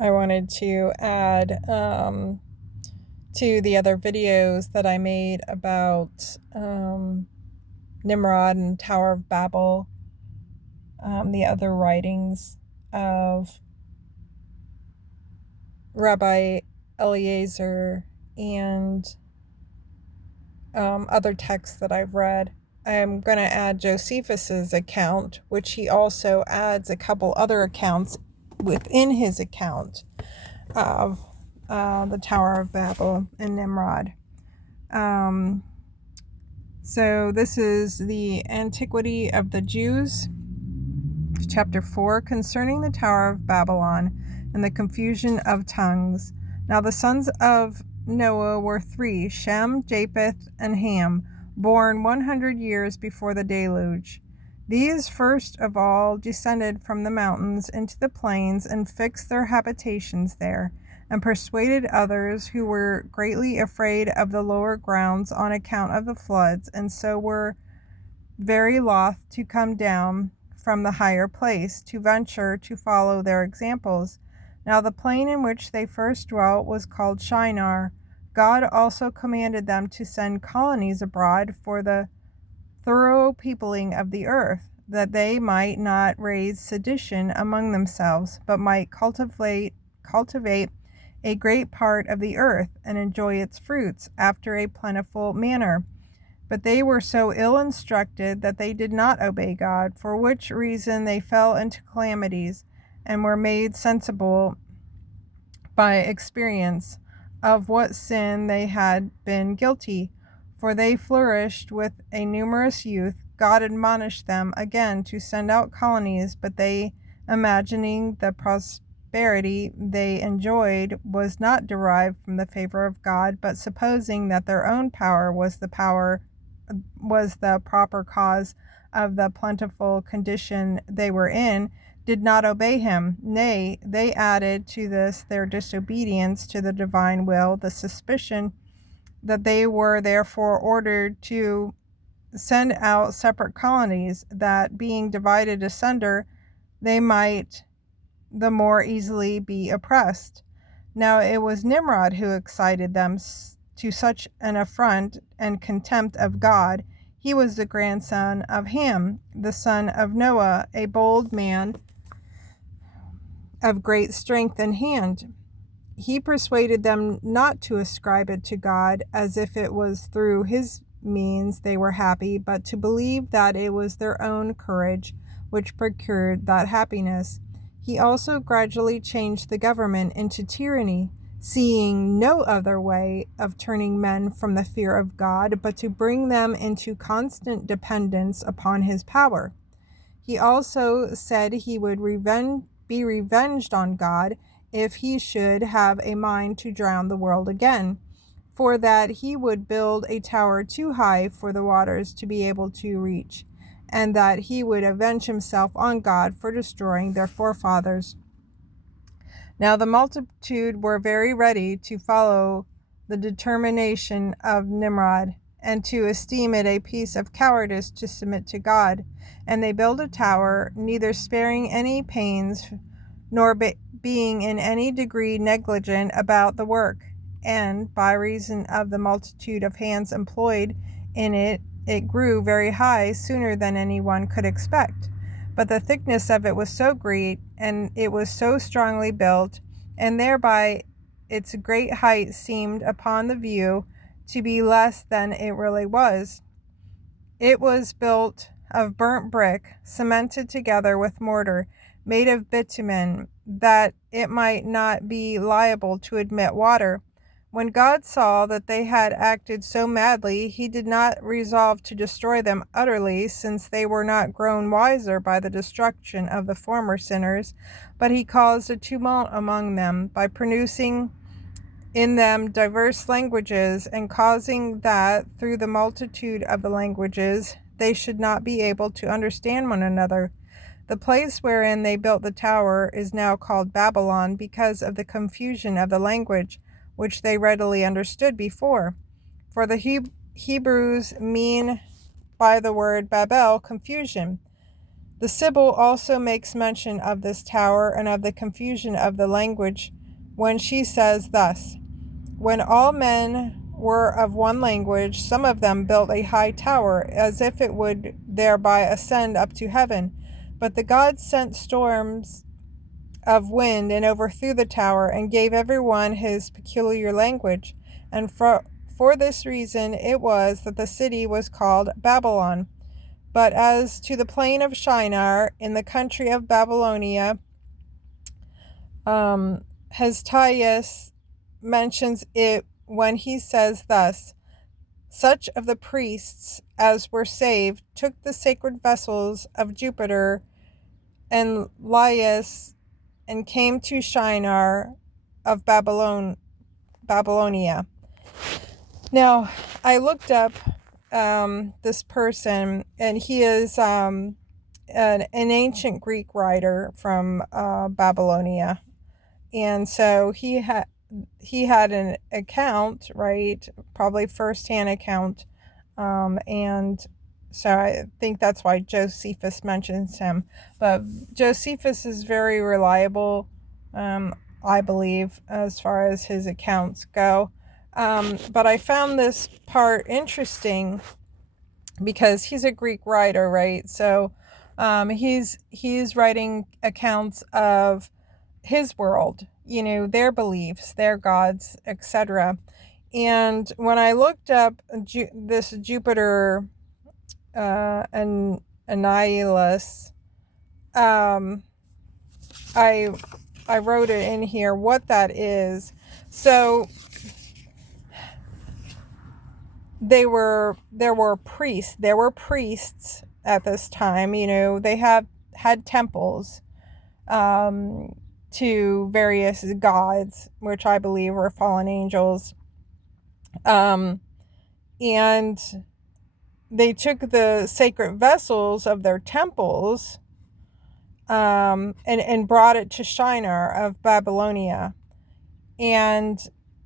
I wanted to add to the other videos that I made about Nimrod and Tower of Babel, the other writings of Rabbi Eliezer, and other texts that I've read. I'm going to add Josephus's account, which he also adds a couple other accounts within his account of the Tower of Babel and Nimrod. So this is the Antiquity of the Jews, chapter 4, concerning the Tower of Babylon and the confusion of tongues. Now the sons of Noah were three, Shem, Japheth, and Ham, born 100 years before the deluge. These first of all descended from the mountains into the plains and fixed their habitations there, and persuaded others who were greatly afraid of the lower grounds on account of the floods, and so were very loth to come down from the higher place, to venture to follow their examples. Now the plain in which they first dwelt was called Shinar. God also commanded them to send colonies abroad for the thorough peopling of the earth, that they might not raise sedition among themselves, but might cultivate a great part of the earth, and enjoy its fruits after a plentiful manner. But they were so ill instructed that they did not obey God, for which reason they fell into calamities, and were made sensible by experience of what sin they had been guilty. For they flourished with a numerous youth. God admonished them again to send out colonies, but they, imagining the prosperity they enjoyed was not derived from the favor of God, but supposing that their own power was the proper cause of the plentiful condition they were in, did not obey him. Nay, they added to this their disobedience to the divine will, the suspicion that they were therefore ordered to send out separate colonies, that being divided asunder, they might the more easily be oppressed. Now it was Nimrod who excited them to such an affront and contempt of God. He was the grandson of Ham, the son of Noah, a bold man of great strength and hand. He persuaded them not to ascribe it to God as if it was through his means they were happy, but to believe that it was their own courage which procured that happiness. He also gradually changed the government into tyranny, seeing no other way of turning men from the fear of God, but to bring them into constant dependence upon his power. He also said he would be revenged on God if he should have a mind to drown the world again, for that he would build a tower too high for the waters to be able to reach, and that he would avenge himself on God for destroying their forefathers. Now the multitude were very ready to follow the determination of Nimrod, and to esteem it a piece of cowardice to submit to God. And they built a tower, neither sparing any pains, nor being in any degree negligent about the work. And by reason of the multitude of hands employed in it, it grew very high sooner than any one could expect. But the thickness of it was so great, and it was so strongly built, and thereby its great height seemed upon the view to be less than it really was. It was built of burnt brick, cemented together with mortar, made of bitumen, that it might not be liable to admit water. When God saw that they had acted so madly, he did not resolve to destroy them utterly, since they were not grown wiser by the destruction of the former sinners, but he caused a tumult among them by producing in them diverse languages, and causing that through the multitude of the languages they should not be able to understand one another. The place wherein they built the tower is now called Babylon, because of the confusion of the language, which they readily understood before. For the Hebrews mean by the word Babel confusion. The Sibyl also makes mention of this tower and of the confusion of the language when she says thus: when all men were of one language, some of them built a high tower, as if it would thereby ascend up to heaven. But the gods sent storms of wind and overthrew the tower, and gave every one his peculiar language. And for this reason it was that the city was called Babylon. But as to the plain of Shinar in the country of Babylonia, Hestiaeus mentions it when he says thus: such of the priests as were saved took the sacred vessels of Jupiter and Laius and came to Shinar of Babylonia. Now, I looked up this person, and he is an ancient Greek writer from Babylonia. And so he had an account, right? Probably firsthand account. And so I think that's why Josephus mentions him. But Josephus is very reliable, I believe, as far as his accounts go. But I found this part interesting because he's a Greek writer, right? So he's writing accounts of his world, their beliefs, their gods, etc. And when I looked up this Jupiter and Annihilus, I wrote it in here what that is. So there were priests at this time. They had temples to various gods, which I believe were fallen angels. And they took the sacred vessels of their temples and brought it to Shinar of Babylonia. And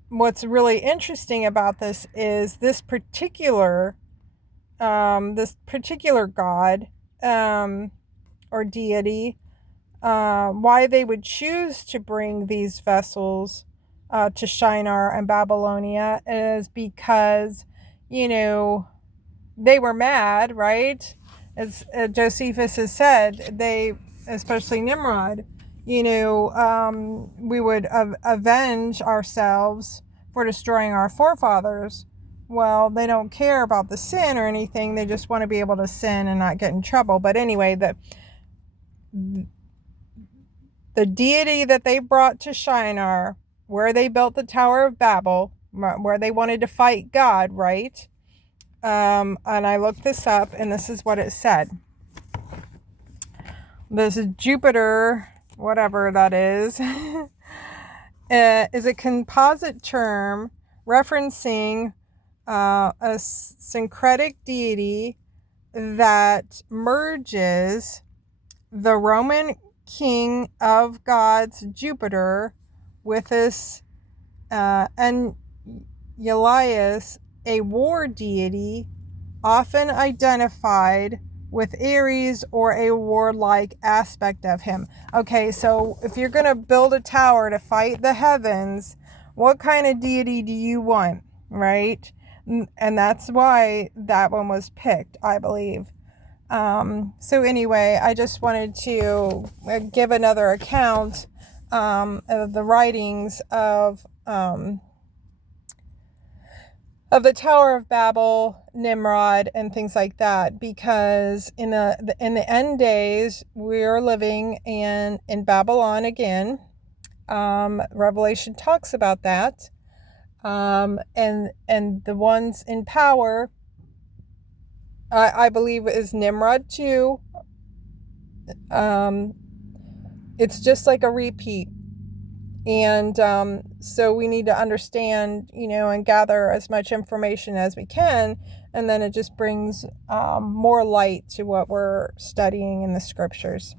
what's really interesting about this is this particular god or deity, why they would choose to bring these vessels to Shinar and Babylonia is because, they were mad, right? As Josephus has said, they, especially Nimrod, we would avenge ourselves for destroying our forefathers. Well, they don't care about the sin or anything. They just want to be able to sin and not get in trouble. But anyway, the deity that they brought to Shinar, where they built the Tower of Babel, where they wanted to fight God, right? And I looked this up, and this is what it said. This Jupiter, whatever that is a composite term referencing a syncretic deity that merges the Roman king of gods Jupiter with this Elias, a war deity often identified with Ares or a warlike aspect of him. Okay, so if you're going to build a tower to fight the heavens, what kind of deity do you want, right? And that's why that one was picked, I believe. So anyway, I just wanted to give another account of the writings of the Tower of Babel, Nimrod, and things like that, because in the end days we're living in Babylon again. Revelation talks about that, and the ones in power, I believe, is Nimrod too. It's just like a repeat. And so we need to understand, and gather as much information as we can. And then it just brings more light to what we're studying in the scriptures.